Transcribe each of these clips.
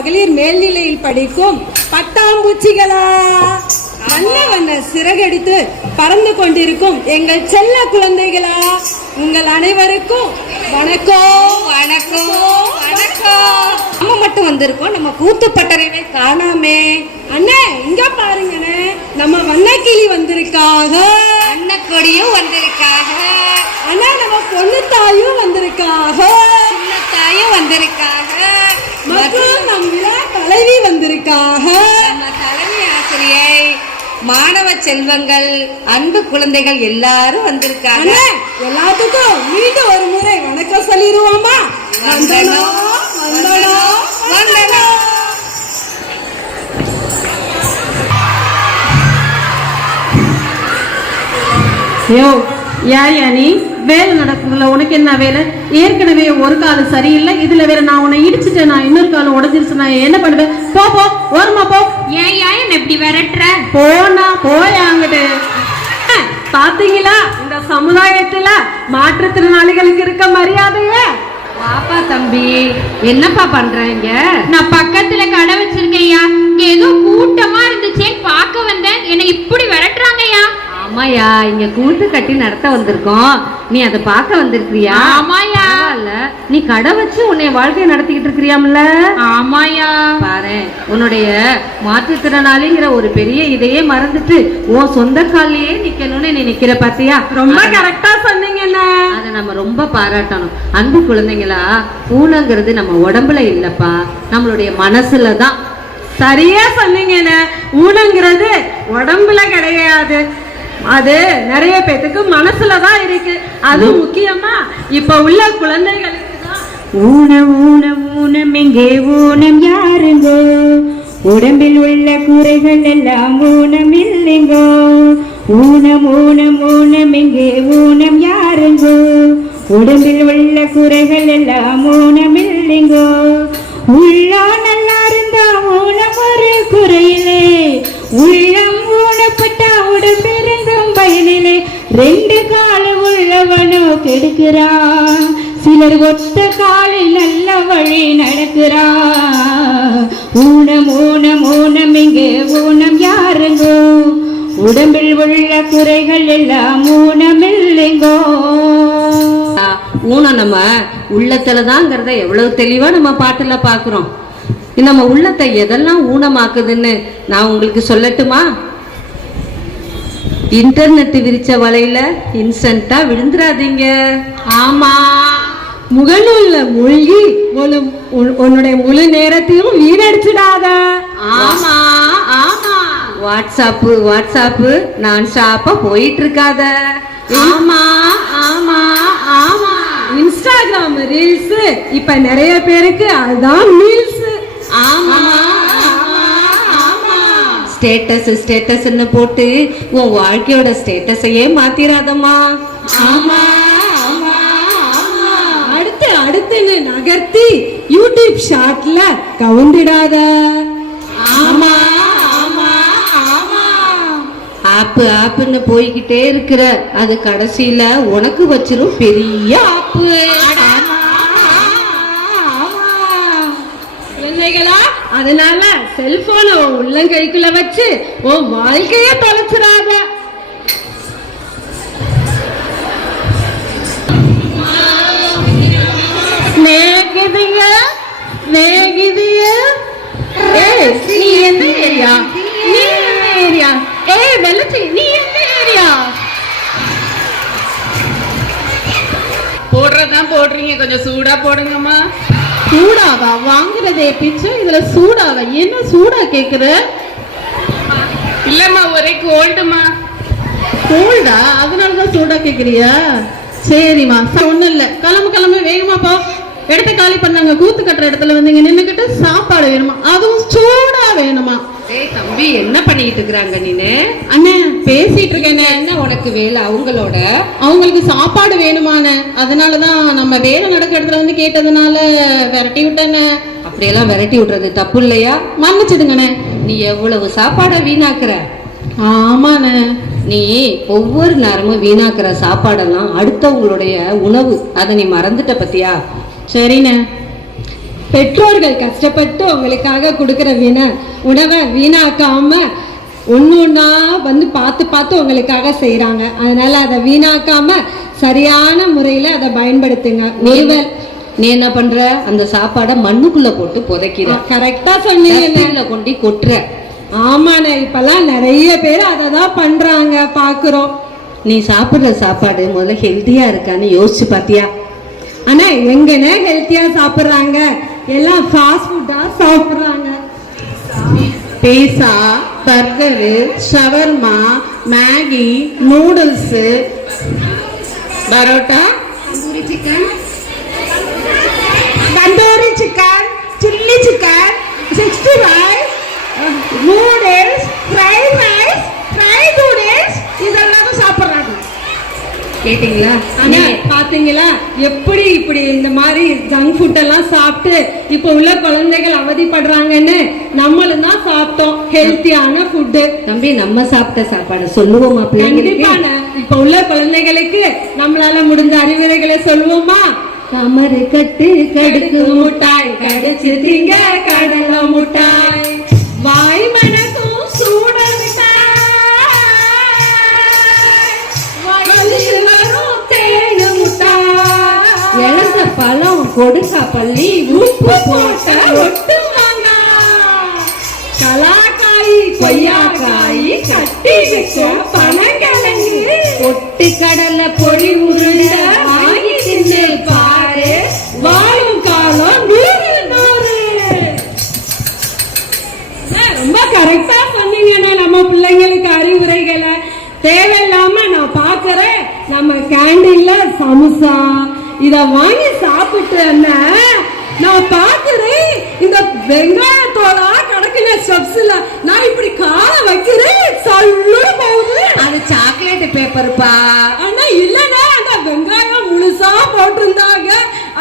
மகளிர் மேல்நிலையில் படிக்கும் பட்டாம்பூச்சிகளா? வண்ண வண்ண சிறகடித்து பறந்து கொண்டிருக்கும் எங்கள் செல்ல குழந்தைகளா உங்கள் அனைவருக்கும் வணக்கம் வணக்கம் வணக்கம். நம்ம மட்டும் வந்திருக்கோம் நம்ம கூத்துப்பட்டறையை காணாமே. அண்ணே இங்க பாருங்கண்ணே நம்ம வண்ணக்கிளி வந்திருக்காக. அன்னக்கொடியும் வந்திருக்காக. அண்ணா நம்ம பொண்ணு தாயும் வந்திருக்காக சின்னத்தாயும் வந்திருக்காக மற்றும் நம் விழா தலைவி நம்ம தலைமை ஆசிரியை மாணவ செல்வங்கள் அன்பு குழந்தைகள் எல்லாரும் வந்திருக்காங்க. எல்லாத்துக்கும் மீண்டும் ஒரு முறை வணக்கம் சொல்லிடுவோமா? வந்தனம் வந்தனம் வந்தனம் யோ யாயா நீ? வேலை நடக்குதுல உனக்கு என்ன வேலை? ஏற்கனவே ஒரு கால் சரியில்லை இதுல வேற நான் உன்னை இடிச்சிட்டேன் நான் இன்னொரு காலம் உடஞ்சிருச்சு நான் என்ன பண்ணுவேன்? போ போ ஓரமா போ? ஏன் ஏன் இப்படி விரட்டுற? போனா போயா அங்கிட்டு. அஹ், பாத்தீங்களா? இந்த சமுதாயத்துல மாற்றுத்திறனாளிகளுக்கு இருக்க மரியாதையே. பாப்பா தம்பி என்னப்பா பண்றீங்க நான் பக்கத்துல கடை வச்சிருக்கேன்யா. இங்க ஏதோ கூட்டமா இருந்துச்சேன்னு பார்க்க வந்தேன். என்னை இப்படி விரட்டுறாங்கய்யா? ஆமாயா இங்க கூட்டு கட்டி நடத்த வந்திருக்கோம். நீ அதை பார்க்க வந்திருக்கிறியா? ஆமாயா. பரவாயில்ல. நீ கடை வச்சு உன்னை வாழ்க்கைய நடத்திக்கிட்டு இருக்கிறியாம்ல? ஆமாயா பாரு உன்னுடைய மாற்றுத்திறனாளிங்கிற ஒரு பெரிய இதையே மறந்துட்டு உன் சொந்த கால்லயே நிக்கணும்னு நீ நிக்கிற பாத்தியா? ரொம்ப கரெக்டா சொன்னீங்கண்ணே அதை நம்ம ரொம்ப பாராட்டணும். அன்பு குழந்தைங்களா ஊனங்கிறது நம்ம உடம்புல இல்லப்பா. நம்மளுடைய மனசுல தான். சரியா சொன்னீங்கண்ணே ஊனங்கிறது உடம்புல கிடையாது. அது நிறைய பேத்துக்கு மனசுல தான் இருக்கு. அது முக்கியமா இப்ப உள்ள குழந்தைகளுக்கு தான். ஊனம் ஊனம் ஊனம் எங்கே ஊனம் யாருங்கோ? உடம்பில் உள்ள குறைகள் எல்லாம் ஊனம் இல்லைங்கோ. ஊனம் ஊனம் ஊனம் எங்கே ஊனம் யாருங்கோ? உடம்பில் உள்ள குறைகள் எல்லாம் ஊனம் இல்லைங்கோ. உள்ளா நல்லா இருந்தா ஊனம் ஒரு குறையிலே. ஊனப்பட்டா உடம்பிருந்தும் ரெண்டு கால உள்ளவனோ கெடுக்கிறான். சிலர் ஒத்த காலில் நல்ல வழி நடக்கிறான். ஊனம் ஊனம் ஊனம் இங்கே ஊனம் யாருங்கோ? உடம்பில் உள்ள குறைகள் எல்லாம் ஊனம் இல்லைங்கோ? ஊனம் நம்ம உள்ளத்துலதாங்கிறத எவ்வளவு தெளிவா நம்ம பாட்டுல பாக்குறோம். நம்ம உள்ளத்தை எதெல்லாம் ஊனமாக்குதுன்னு நான் உங்களுக்கு சொல்லட்டுமா? இன்டர்நெட் விரிச்ச வலையில இன்ஸ்டன்டா விழுந்துராதீங்க ஆமா. முகநூல்ல மூழ்கி உன் உன்- உன்னுடைய முழு நேரத்தையும் வீணடிச்சிடாத. ஆமா. ஆமா. வாட்ஸ்அப்பு வாட்ஸ்அப்பு நான் ஷாப்பா போயிட்டு இருக்காத ஆமா ஆமா ஆமா. இன்ஸ்டாகிராம் ரீல்ஸ் இப்ப நிறைய பேருக்கு அதுதான் மீல்ஸ் ஆமா. ஸ்டேட்டஸ் ஸ்டேட்டஸ்ன்னு போட்டு உன் வாழ்க்கையோட ஸ்டேட்டஸையே மாத்திராதம்மா. ஆமா அடுத்து அடுத்துன்னு நகர்த்தி யூடியூப் ஷார்ட்ல கவுந்திடாத ஆமா ஆப்பு ஆப்புன்னு போய்கிட்டே இருக்கிற அது கடைசியில உனக்கு வச்சிரும் பெரிய ஆப்பு. அதனால செல்போனை உள்ளங்கைக்குள்ள வச்சு உன் வாழ்க்கைய தொலைச்சிடாத. ஸ்நேகிதிய ஸ்நேகிதிய ஏய் நீ எந்த ஏரியா? நீ எந்த ஏரியா? ஏய் வெள்ளச்சி நீ எந்த ஏரியா? போடுறதுதான் போடுறீங்க. கொஞ்சம் சூடா போடுங்கம்மா. சூடாவா வாங்குறதே பிச்சு. இதுல சூடாவா என்ன சூடா கேக்குற இல்லம்மா ஒரே கோல்டுமா கோல்டா? அதனாலதான் சூடா கேக்குறியா. சரிம்மா. ஒண்ணும் இல்ல. கிளம்பு கிளம்பு. வேகமா போ. இடத்த காலி பண்ணாங்க. கூத்து கட்டுற இடத்துல வந்து இங்க நின்னுக்கிட்டு சாப்பாடு வேணுமா? அதுவும் சூடா வேணுமா? ஏய் தம்பி என்ன பண்ணிக்கிட்டு இருக்கிறாங்க நீனு? அண்ணே பேசிட்டு இருக்கேனே. என்ன உனக்கு வேலை அவங்களோட? அவங்களுக்கு சாப்பாடு வேணுமாண்ணே. அதனாலதான் நம்ம வேலை நடக்கிற இடத்துல வந்து கேட்டதுனால விரட்டி விட்டேனே. அப்படியெல்லாம் விரட்டி விடுறது தப்பு இல்லையா? மன்னிச்சிடுங்கண்ணே. நீ எவ்வளவு சாப்பாடை வீணாக்குற? ஆமாண்ணே. நீ ஒவ்வொரு நேரமும் வீணாக்குற சாப்பாடெல்லாம் அடுத்தவங்களுடைய உணவு. அதை நீ மறந்துட்ட பத்தியா? சரிண்ணே. பெற்றோர்கள் கஷ்டப்பட்டு உங்களுக்காக கொடுக்குற வின உணவை வீணாக்காம ஒன்று ஒன்றா வந்து பார்த்து பார்த்து உங்களுக்காக செய்கிறாங்க அதனால அதை வீணாக்காம சரியான முறையில் அதை பயன்படுத்துங்க. ஒருவர் நீ என்ன பண்ற? அந்த சாப்பாடை மண்ணுக்குள்ள போட்டு புதைக்கிற. கரெக்டாக சொன்னீங்க. கொண்டு கொட்டுற. ஆமாண்ணே இப்பெல்லாம் நிறைய பேர் அதை தான் பண்ணுறாங்க பார்க்குறோம். நீ சாப்பிடுற சாப்பாடு முதல்ல ஹெல்த்தியா இருக்கான்னு யோசிச்சு பாத்தியா ஆனா எங்கனே ஹெல்த்தியா சாப்பிடுறாங்க? எல்லாம் ஃபாஸ்ட் ஃபுட்டா சாப்பிடுறாங்க. Pizza burger shawarma Maggi noodles. Parotta? Tandoori chicken. Chilli chicken sixty five noodles fried rice fried noodles இதெல்லாம் சாப்பிட்றாங்க. கேட்டீங்களா? ஆனா பாத்தீங்களா? எப்படி இப்படி இந்த மாதிரி ஜங்க் ஃபுட் எல்லாம் சாப்பிட்டு இப்போ உள்ள குழந்தைகள் அவதிப்படுறாங்கன்னு நம்மளும் தான் சாப்பிட்டோம். ஹெல்த்தியான ஃபுட்டு தம்பி நம்ம சாப்பிட்ட சாப்பாடு சொல்லுவோமா கண்டிப்பான. இப்ப உள்ள குழந்தைகளுக்கு நம்மளால முடிஞ்ச அறிவுரைகளை சொல்லுவோமா? கமரு கட்டு கடுக்கு முட்டாய் கடிச்சு திங்க கடலை முட்டாய். பழம் கொடுக்கா பள்ளி உப்பு போட்ட ஒட்டு கலாக்காய் கொய்யாக்காய் கட்டி வச்ச பனங்கிழங்கு. ஒட்டு கடல பொடி உருண்ட வாங்கி தின்னு பாரு. வாழும் காலம் நூறு. நூறு ரொம்ப கரெக்டா சொன்னீங்கன்னா நம்ம பிள்ளைங்களுக்கு அறிவுரைகளை. தேவையில்லாம நான் பாக்குறேன் நம்ம கேண்டீன்ல சமுசா. இத வாங்கி சாப்பிட்டு அண்ணன், நான் பாக்குறேன் இந்த வெங்காயத்தோட கிடக்குன ஸ்டெப்ஸ்ல நான் இப்படி காலை வைக்கிறேன். சல்லு போகுது. அது சாக்லேட் பேப்பர்ப்பா ஆனா இல்லனா அந்த வெங்காயம் முழுசா போட்டிருந்தாங்க.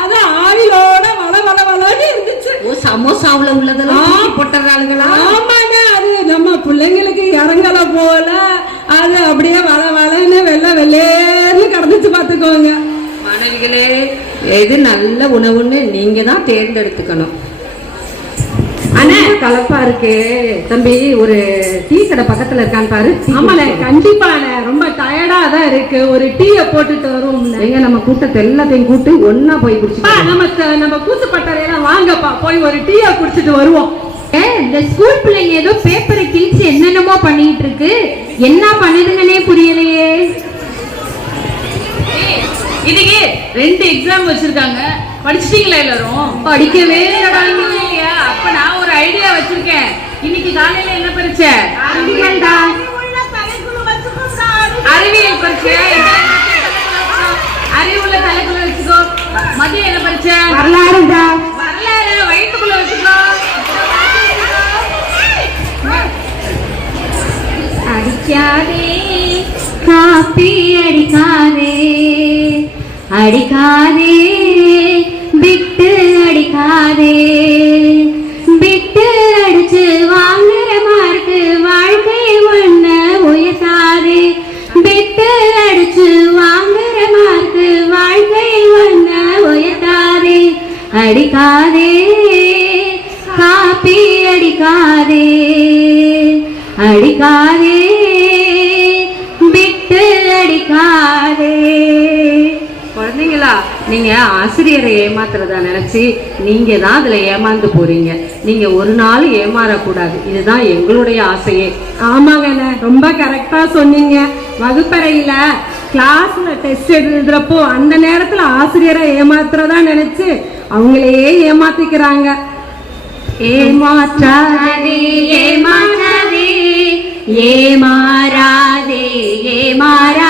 அது ஆவிலோட வள வள வளன்னு இருந்துச்சு. ஓ சமோசாவுல உள்ளதெல்லாம் போட்டுறாளுங்களா? ஆமாங்க அது நம்ம பிள்ளைங்களுக்கு இறங்கல போல. அது அப்படியே வள வளன்னு வெள்ளை வெள்ளேன்னு கடந்துச்சு பாத்துக்கோங்க மாணவிகளே எது நல்ல உணவுன்னு நீங்க தான் தேர்ந்தெடுத்துக்கணும். அண்ணா. கலப்பா இருக்கு. தம்பி ஒரு டீ கடை பக்கத்துல இருக்கான்னு பாரு. ஆமாண்ணே கண்டிப்பாண்ணே ரொம்ப டயர்டா தான் இருக்கு. ஒரு டீயை போட்டுட்டு வருவோம்ல எங்க நம்ம கூட்டத்தை எல்லாத்தையும் கூட்டு ஒன்னா போய் குடிச்சு நம்ம நம்ம கூத்து பட்டறையெல்லாம் வாங்கப்பா. போய் ஒரு டீயை குடிச்சிட்டு வருவோம். ஏ, இந்த ஸ்கூல் பிள்ளைங்க ஏதோ பேப்பரை கிழிச்சு என்னென்னமோ பண்ணிட்டு இருக்கு. என்ன பண்ணுதுங்கன்னே புரியலையே. இன்னைக்கு ரெண்டு எக்ஸாம் வச்சிருக்காங்க. படிச்சிட்டீங்களா எல்லாரும்? படிக்கவே இல்லையா? அப்ப நான் ஒரு ஐடியா வச்சிருக்கேன். இன்னைக்கு காலையில என்ன பரீட்சை? அறிவியல் பரீட்சை. அறிவுள்ள தலைக்குள்ள வச்சுக்கோ. மதியம் என்ன பரீட்சை? வரலாறுடா. வரலாறு. வயிற்றுக்குள்ள வச்சுக்கோ. அடிக்காதே. காப்பி அடிக்காதே. அடிக்காதே விட்டு அடிக்காதே. விட்டு அடிச்சு வாங்குற மார்க்கு வாழ்க்கை ஒண்ண உயர்த்தாதே. விட்டு அடிச்சு வாங்குற மார்க்கு வாழ்க்கை ஒண்ண உயர்த்தாதே. அடிக்காதே காப்பி அடிக்காதே. அடிக்காதே விட்டு அடிக்காதே. குழந்தைங்களா நீங்க ஆசிரியரை ஏமாத்துறதா நினைச்சு நீங்க தான் அதுல ஏமாந்து போறீங்க. நீங்க ஒரு நாள் ஏமாறக்கூடாது. இதுதான் எங்களுடைய ஆசையே. ஆமாங்கண்ணே ரொம்ப கரெக்டா சொன்னீங்க. வகுப்பறையில கிளாஸ்ல டெஸ்ட் எழுதுறப்போ அந்த நேரத்துல ஆசிரியரை ஏமாத்துறதா நினைச்சு அவங்களையே ஏமாத்திக்கிறாங்க. ஏமாற்றாதே ஏமாறாதே ஏமாறாதே ஏமாறா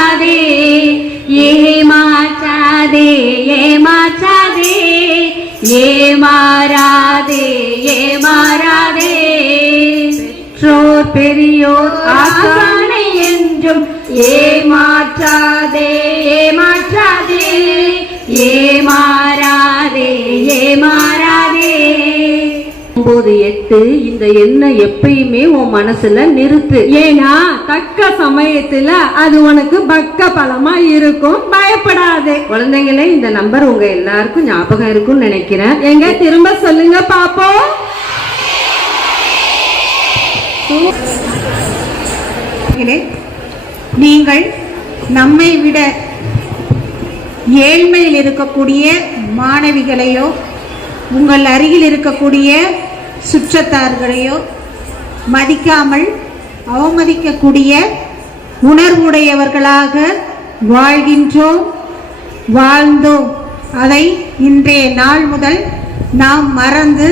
ஏமாற்றாதே ஏமாற்றாதே ஏமாறாதே ஏமாறாதே. ஒன்பது எட்டு இந்த எண்ணெய் எப்பயுமே உன் மனசுல நிறுத்து. ஏன்னா தக்க சமயத்துல அது உனக்கு பக்க பலமா இருக்கும். பயப்படாதே. குழந்தைங்களே இந்த நம்பர் உங்க எல்லாருக்கும் ஞாபகம் இருக்கும்னு நினைக்கிறேன். எங்க? திரும்ப சொல்லுங்க பாப்போம். மாணவர்களே, நீங்கள் நம்மை விட ஏழ்மையில் இருக்கக்கூடிய மாணவிகளையோ உங்கள் அருகில் இருக்கக்கூடிய சுற்றத்தார்களையோ மதிக்காமல் அவமதிக்கக்கூடிய உணர்வுடையவர்களாக வாழ்கின்றோம் வாழ்ந்தோம். அதை இன்றைய நாள் முதல் நாம் மறந்து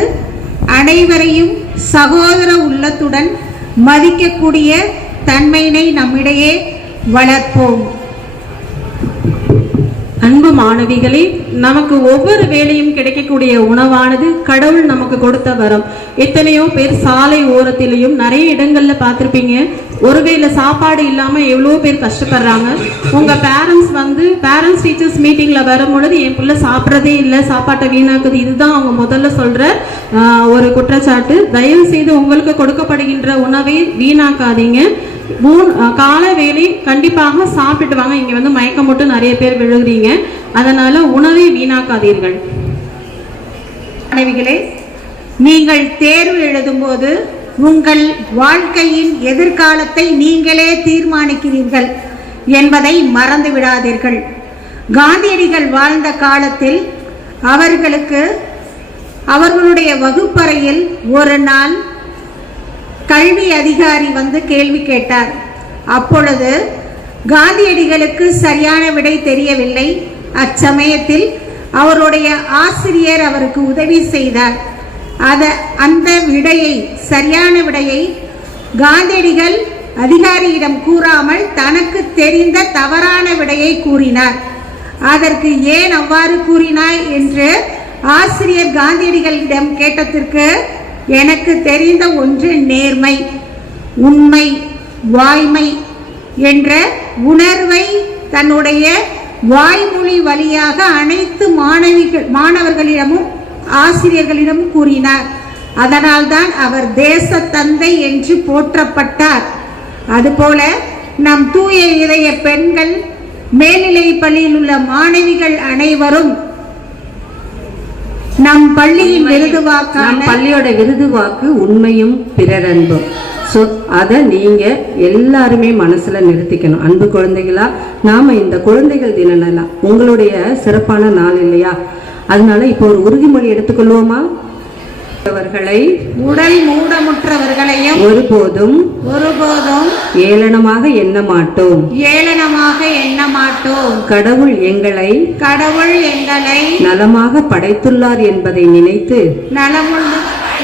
அனைவரையும் சகோதர உள்ளத்துடன் மதிக்கக்கூடிய தன்மையினை நம்மிடையே வளர்ப்போம். அன்பு மாணவிகளே நமக்கு ஒவ்வொரு வேலையும் கிடைக்கக்கூடிய உணவானது கடவுள் நமக்கு கொடுத்த வரம். எத்தனையோ பேர் சாலை ஓரத்திலையும் நிறைய இடங்கள்ல பார்த்துருப்பீங்க. ஒருவேளை சாப்பாடு இல்லாம எவ்வளோ பேர் கஷ்டப்படுறாங்க. உங்க பேரண்ட்ஸ் வந்து பேரண்ட்ஸ் டீச்சர்ஸ் மீட்டிங்ல வரும்பொழுது என் பிள்ளை சாப்பிட்றதே இல்லை சாப்பாட்டை வீணாக்குது. இதுதான் அவங்க முதல்ல சொல்ற ஒரு குற்றச்சாட்டு. தயவு செய்து உங்களுக்கு கொடுக்கப்படுகின்ற உணவை வீணாக்காதீங்க. மூணு காலை வேலை கண்டிப்பாக சாப்பிட்டுட்டு வாங்க. இங்கே வந்து மயக்கம் போட்டு நிறைய பேர் விழுகிறீங்க. அதனால உணவை வீணாக்காதீர்கள். மாணவிகளே நீங்கள் தேர்வு எழுதும்போது உங்கள் வாழ்க்கையின் எதிர்காலத்தை நீங்களே தீர்மானிக்கிறீர்கள் என்பதை மறந்து விடாதீர்கள். காந்தியடிகள் வாழ்ந்த காலத்தில் அவர்களுக்கு அவர்களுடைய வகுப்பறையில் ஒரு நாள் கல்வி அதிகாரி வந்து கேள்வி கேட்டார். அப்பொழுது காந்தியடிகளுக்கு சரியான விடை தெரியவில்லை. அச்சமயத்தில் அவருடைய ஆசிரியர் அவருக்கு உதவி செய்தார். அத அந்த விடையை சரியான விடையை காந்தியடிகள் அதிகாரியிடம் கூறாமல் தனக்கு தெரிந்த தவறான விடையை கூறினார். அதற்கு ஏன் அவ்வாறு கூறினாய்? என்று ஆசிரியர் காந்தியடிகளிடம் கேட்டதற்கு எனக்கு தெரிந்த ஒன்று நேர்மை உண்மை வாய்மை என்ற உணர்வை தன்னுடைய வாய்மொழி வழியாக அனைத்து மாணவிகள் மாணவர்களிடமும் ஆசிரியர்களிடமும் கூறினார். அதனால்தான் அவர் தேச தந்தை என்று போற்றப்பட்டார். அதுபோல நம் தூய இதய பெண்கள் மேல்நிலை பள்ளியில் உள்ள மாணவிகள் அனைவரும் நம் பள்ளியின் நம் விருதுவாக்கான பள்ளியோட விருது வாக்கு உண்மையும் பிறரன்பும். ஸோ அதை நீங்க எல்லாருமே மனசுல நிறுத்திக்கணும். அன்பு குழந்தைகளா நாம இந்த குழந்தைகள் தின நாளா உங்களுடைய சிறப்பான நாள் இல்லையா? அதனால இப்போ ஒரு உறுதிமொழி எடுத்துக்கொள்வோமா? அவர்களை உடல் மூடமுற்றவர்களையும் ஒருபோதும் ஒருபோதும் ஏளனமாக எண்ண மாட்டோம். ஏளனமாக எண்ண மாட்டோம். கடவுள் எங்களை கடவுள் எங்களை நலமாக படைத்துள்ளார் என்பதை நினைத்து நலமுள்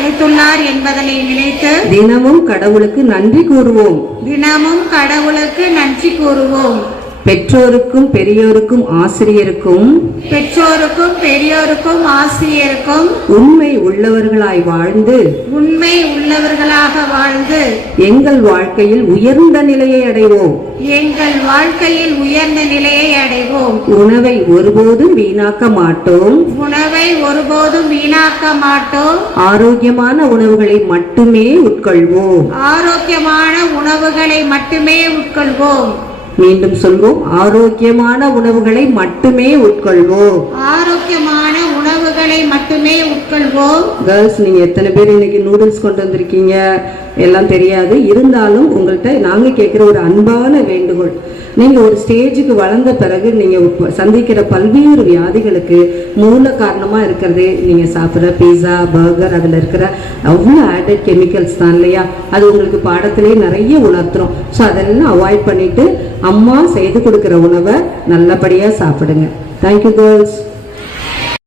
வைத்துள்ளார் என்பதனை நினைத்து தினமும் கடவுளுக்கு நன்றி கூறுவோம். தினமும் கடவுளுக்கு நன்றி கூறுவோம். பெற்றோருக்கும் பெரியோருக்கும் ஆசிரியருக்கும் பெற்றோருக்கும் பெரியோருக்கும் ஆசிரியருக்கும் உண்மை உள்ளவர்களாய் வாழ்ந்து உண்மை உள்ளவர்களாக வாழ்ந்து எங்கள் வாழ்க்கையில் உயர்ந்த நிலையை அடைவோம். எங்கள் வாழ்க்கையில் உயர்ந்த நிலையை அடைவோம். உணவை ஒருபோதும் வீணாக்க மாட்டோம். உணவை ஒருபோதும் வீணாக்க மாட்டோம். ஆரோக்கியமான உணவுகளை மட்டுமே உட்கொள்வோம். ஆரோக்கியமான உணவுகளை மட்டுமே உட்கொள்வோம். மீண்டும் சொல்வோம். ஆரோக்கியமான உணவுகளை மட்டுமே உட்கொள்வோம். ஆரோக்கியமான உணவுகளை மட்டுமே உட்கொள்வோம். கேர்ள்ஸ் நீங்க எத்தனை பேர் இன்னைக்கு நூடுல்ஸ் கொண்டு வந்திருக்கீங்க? எல்லாம் தெரியாது. இருந்தாலும் உங்கள்கிட்ட நாங்க கேட்குற ஒரு அன்பான வேண்டுகோள். நீங்கள் ஒரு ஸ்டேஜுக்கு வளர்ந்த பிறகு நீங்கள் சந்திக்கிற பல்வேறு வியாதிகளுக்கு மூல காரணமாக இருக்கிறதே நீங்கள் சாப்பிட்ற பீஸா பர்கர் அதில் இருக்கிற அவ்வளோ ஆடட் கெமிக்கல்ஸ் தான் இல்லையா? அது உங்களுக்கு பாடத்திலே நிறைய உணர்த்துறோம் ஸோ அதெல்லாம் அவாய்ட் பண்ணிட்டு அம்மா செய்து கொடுக்குற உணவை நல்லபடியாக சாப்பிடுங்க. Thank you girls